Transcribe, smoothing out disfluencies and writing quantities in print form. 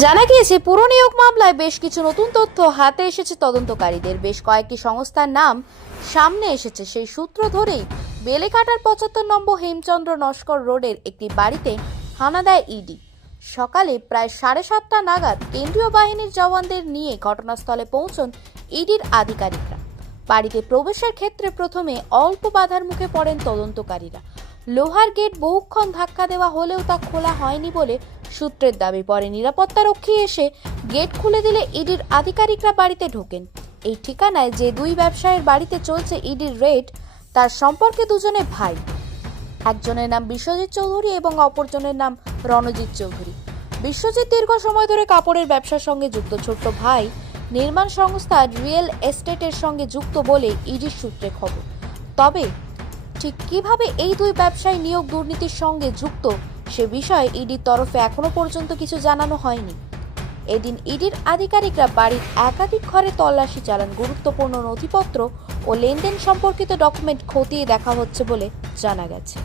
জানা গিয়েছে পুরো নিয়োগ মামলায় বেশ কিছু নতুন তথ্য হাতে এসেছে তদন্তকারীদের। বেশ কয়েকটি সংস্থার নাম সামনে এসেছে। সেই সূত্র ধরেই বেলেঘাটার 75 নম্বর হেমচন্দ্র নস্কর রোডের একটি বাড়িতে হানা দেয় ইডি। সকালে প্রায় 7:30টা নাগাদ কেন্দ্রীয় বাহিনীর জওয়ানদের নিয়ে ঘটনাস্থলে পৌঁছন ইডির আধিকারিকরা। বাড়িতে প্রবেশের ক্ষেত্রে প্রথমে অল্প বাধার মুখে পড়েন তদন্তকারীরা। লোহার গেট বহুক্ষণ ধাক্কা দেওয়া হলেও তা খোলা হয়নি বলে সূত্রের দাবি। পরে নিরাপত্তারক্ষী এসে গেট খুলে দিলে ইডির আধিকারিকরা বাড়িতে ঢোকেন। এই ঠিকানায় যে দুই ব্যবসায়ীর বাড়িতে চলছে ইডির রেড, তার সম্পর্কে দুজনে ভাই। একজনের নাম বিশ্বজিৎ চৌধুরী এবং অপরজনের নাম রণজিৎ চৌধুরী। বিশ্বজিৎ দীর্ঘ সময় ধরে কাপড়ের ব্যবসার সঙ্গে যুক্ত, ছোট্ট ভাই নির্মাণ সংস্থা রিয়েল এস্টেটের সঙ্গে যুক্ত বলে ইডির সূত্রে খবর। তবে ঠিক কিভাবে এই দুই ব্যবসায়ী নিয়োগ দুর্নীতির সঙ্গে যুক্ত সে বিষয়ে ইডির তরফে এখনো পর্যন্ত কিছু জানানো হয়নি। এদিন ইডির আধিকারিকরা বাড়ির একাধিক ঘরে তল্লাশি চালান। গুরুত্বপূর্ণ নথিপত্র ও লেনদেন সম্পর্কিত ডকুমেন্ট খতিয়ে দেখা হচ্ছে বলে জানা গেছে।